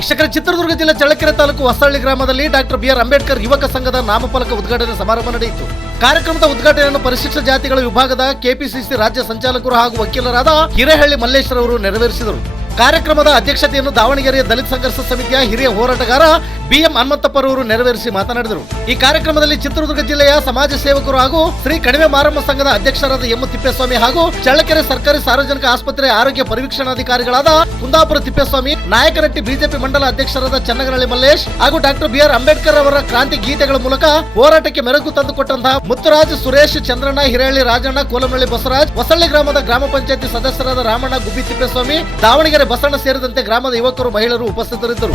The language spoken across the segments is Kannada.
ವೀಕ್ಷಕರ, ಚಿತ್ರದುರ್ಗ ಜಿಲ್ಲೆ ಚಳ್ಳಕೆರೆ ತಾಲೂಕು ಹೊಸಳ್ಳಿ ಗ್ರಾಮದಲ್ಲಿ ಡಾಕ್ಟರ್ ಬಿ.ಆರ್. ಅಂಬೇಡ್ಕರ್ ಯುವಕ ಸಂಘದ ನಾಮಫಲಕ ಉದ್ಘಾಟನೆ ಸಮಾರಂಭ ನಡೆಯಿತು. ಕಾರ್ಯಕ್ರಮದ ಉದ್ಘಾಟನೆಯನ್ನು ಪರಿಶಿಷ್ಟ ಜಾತಿಗಳ ವಿಭಾಗದ ಕೆಪಿಸಿಸಿ ರಾಜ್ಯ ಸಂಚಾಲಕರು ಹಾಗೂ ವಕೀಲರಾದ ಹಿರೇಹಳ್ಳಿ ಮಲ್ಲೇಶ್ವರ ಅವರು ನೆರವೇರಿಸಿದರು. ಕಾರ್ಯಕ್ರಮದ ಅಧ್ಯಕ್ಷತೆಯನ್ನು ದಾವಣಗೆರೆಯ ದಲಿತ ಸಂಘರ್ಷ ಸಮಿತಿಯ ಹಿರಿಯ ಹೋರಾಟಗಾರ ಬಿ.ಎಂ. ಹನುಮಂತಪ್ಪರವರು ನೆರವೇರಿಸಿ ಮಾತನಾಡಿದರು. ಈ ಕಾರ್ಯಕ್ರಮದಲ್ಲಿ ಚಿತ್ರದುರ್ಗ ಜಿಲ್ಲೆಯ ಸಮಾಜ ಸೇವಕರು ಹಾಗೂ ಶ್ರೀ ಕಣಿವೆ ಮಾರಮ್ಮ ಸಂಘದ ಅಧ್ಯಕ್ಷರಾದ ಎಂ. ತಿಪ್ಪೇಸ್ವಾಮಿ ಹಾಗೂ ಚಳ್ಳಕೆರೆ ಸರ್ಕಾರಿ ಸಾರ್ವಜನಿಕ ಆಸ್ಪತ್ರೆ ಆರೋಗ್ಯ ಪರಿವೀಕ್ಷಣಾಧಿಕಾರಿಗಳಾದ ಕುಂದಾಪುರ ತಿಪ್ಪೇಸ್ವಾಮಿ, ನಾಯಕನಹಟ್ಟಿ ಬಿಜೆಪಿ ಮಂಡಲ ಅಧ್ಯಕ್ಷರಾದ ಚನ್ನಗರಳ್ಳಿ ಮಲ್ಲೇಶ್ ಹಾಗೂ ಡಾಕ್ಟರ್ ಬಿ.ಆರ್. ಅಂಬೇಡ್ಕರ್ ಅವರ ಕ್ರಾಂತಿ ಗೀತೆಗಳ ಮೂಲಕ ಹೋರಾಟಕ್ಕೆ ಮೆರುಗು ತಂದುಕೊಟ್ಟಂತಹ ಮುತ್ತುರಾಜ್, ಸುರೇಶ್, ಚಂದ್ರಣ್ಣ, ಹಿರೇಹಳ್ಳಿ ರಾಜಣ್ಣ, ಕೋಲಮಳ್ಳಿ ಬಸವರಾಜ್, ಹೊಸಳ್ಳಿ ಗ್ರಾಮದ ಗ್ರಾಮ ಪಂಚಾಯತಿ ಸದಸ್ಯರಾದ ರಾಮಣ್ಣ, ಗುಬ್ಬಿ ತಿಪ್ಪೇಸ್ವಾಮಿ, ದಾವಣಗೆರೆ ಬಸಣ್ಣ ಸೇರಿದಂತೆ ಗ್ರಾಮದ ಯುವಕರು, ಮಹಿಳೆಯರು ಉಪಸ್ಥಿತರಿದ್ದರು.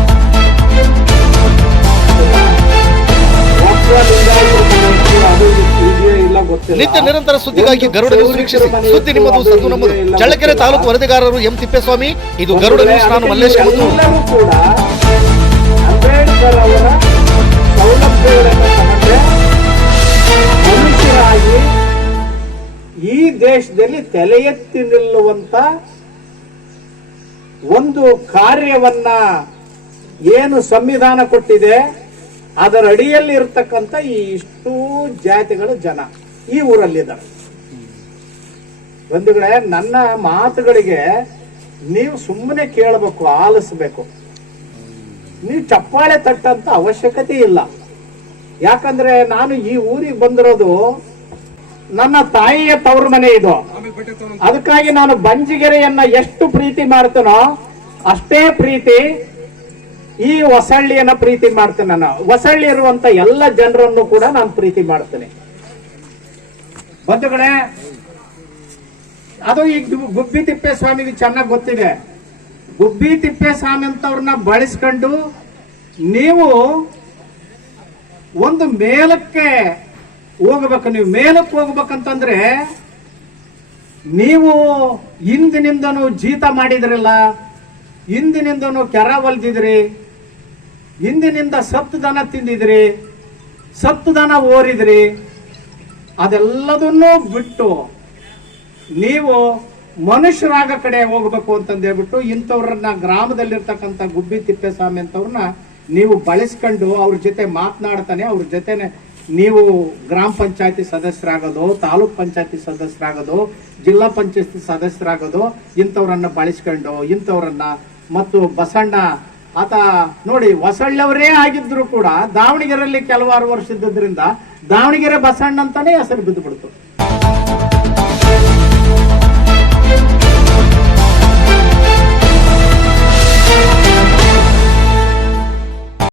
ನಿತ್ಯ ನಿರಂತರ ಸುದ್ದಿಗಾಗಿ ಗರುಡ ನ್ಯೂಸ್ ವೀಕ್ಷಿಸಿ. ಸುದ್ದಿ ನಿಮ್ಮದು, ಸದ್ದು ನಮ್ಮದು. ಚಳ್ಳಕೆರೆ ತಾಲೂಕು ವರದಿಗಾರರು ಎಂ. ತಿಪ್ಪೇಸ್ವಾಮಿ. ಇದು ಗರುಡ ನ್ಯೂಸ್. ನಾನು ಮಲ್ಲೇಶ್. ಅಂಬೇಡ್ಕರ್ ಅವರ ಸೌಲಭ್ಯಗಳನ್ನು ಮನುಷ್ಯರಾಗಿ ಈ ದೇಶದಲ್ಲಿ ತಲೆ ಎತ್ತಿ ನಿಲ್ಲುವಂತ ಒಂದು ಕಾರ್ಯವನ್ನ ಏನು ಸಂವಿಧಾನ ಕೊಟ್ಟಿದೆ ಅದರ ಅಡಿಯಲ್ಲಿ ಇರತಕ್ಕಂತ ಈ ಇಷ್ಟು ಜಾತಿಗಳ ಜನ ಈ ಊರಲ್ಲಿದ್ದಾರೆ. ಬಂಧುಗಳೇ, ನನ್ನ ಮಾತುಗಳಿಗೆ ನೀವು ಸುಮ್ಮನೆ ಕೇಳಬೇಕು, ಆಲಿಸಬೇಕು. ನೀವು ಚಪ್ಪಾಳೆ ತಟ್ಟಂತ ಅವಶ್ಯಕತೆ ಇಲ್ಲ. ಯಾಕಂದ್ರೆ ನಾನು ಈ ಊರಿಗೆ ಬಂದಿರೋದು ನನ್ನ ತಾಯಿಯ ತವರು ಮನೆ ಇದು. ಅದಕ್ಕಾಗಿ ನಾನು ಬಂಜಿಗೆರೆಯನ್ನ ಎಷ್ಟು ಪ್ರೀತಿ ಮಾಡ್ತೇನೋ ಅಷ್ಟೇ ಪ್ರೀತಿ ಈ ಹೊಸಳ್ಳಿಯನ್ನ ಪ್ರೀತಿ ಮಾಡ್ತೇನೆ. ನಾನು ಹೊಸಳ್ಳಿ ಇರುವಂತ ಎಲ್ಲ ಜನರನ್ನು ಕೂಡ ನಾನು ಪ್ರೀತಿ ಮಾಡ್ತೇನೆ. ಬಂಧುಗಳೇ, ಅದು ಈ ಗುಬ್ಬಿ ತಿಪ್ಪೇಸ್ವಾಮಿಗೆ ಚೆನ್ನಾಗಿ ಗೊತ್ತಿದೆ. ಗುಬ್ಬಿ ತಿಪ್ಪೇಸ್ವಾಮಿ ಅಂತವ್ರನ್ನ ಬಳಸ್ಕೊಂಡು ನೀವು ಒಂದು ಮೇಲಕ್ಕೆ ಹೋಗ್ಬೇಕು. ನೀವು ಮೇಲಕ್ಕೆ ಹೋಗ್ಬೇಕಂತಂದ್ರೆ ನೀವು ಹಿಂದಿನಿಂದನೂ ಜೀತ ಮಾಡಿದ್ರಲ್ಲ, ಹಿಂದಿನಿಂದನೂ ಕೆರ ಹೊಲ್ದಿದ್ರಿ, ಹಿಂದಿನಿಂದ ಸತ್ತು ದನ ತಿಂದಿದ್ರಿ, ಸತ್ತು ದನ ಓರಿದ್ರಿ. ಅದೆಲ್ಲದನ್ನೂ ಬಿಟ್ಟು ನೀವು ಮನುಷ್ಯರಾಗ ಕಡೆ ಹೋಗ್ಬೇಕು ಅಂತಂದೇಳ್ಬಿಟ್ಟು ಇಂಥವ್ರನ್ನ ಗ್ರಾಮದಲ್ಲಿರ್ತಕ್ಕಂಥ ಗುಬ್ಬಿ ತಿಪ್ಪೇಸ್ವಾಮಿ ಅಂತವ್ರನ್ನ ನೀವು ಬಳಸ್ಕೊಂಡು ಅವ್ರ ಜೊತೆ ಮಾತನಾಡ್ತಾನೆ, ಅವ್ರ ಜೊತೆನೆ ನೀವು ಗ್ರಾಮ ಪಂಚಾಯತಿ ಸದಸ್ಯರಾಗೋದು, ತಾಲೂಕ್ ಪಂಚಾಯತಿ ಸದಸ್ಯರಾಗೋದು, ಜಿಲ್ಲಾ ಪಂಚಾಯತಿ ಸದಸ್ಯರಾಗೋದು, ಇಂಥವ್ರನ್ನ ಬಳಸ್ಕೊಂಡು ಇಂಥವ್ರನ್ನ ಮತ್ತು ಬಸಣ್ಣ ಆತ ನೋಡಿ ಹೊಸಳ್ಳವರೇ ಆಗಿದ್ರು ಕೂಡ ದಾವಣಗೆರೆಯಲ್ಲಿ ಕೆಲವಾರು ವರ್ಷ ಇದ್ದದ್ರಿಂದ ದಾವಣಗೆರೆ ಬಸಣ್ಣ ಅಂತಾನೆ ಹೆಸರು ಬಿದ್ದು ಬಿಡ್ತು.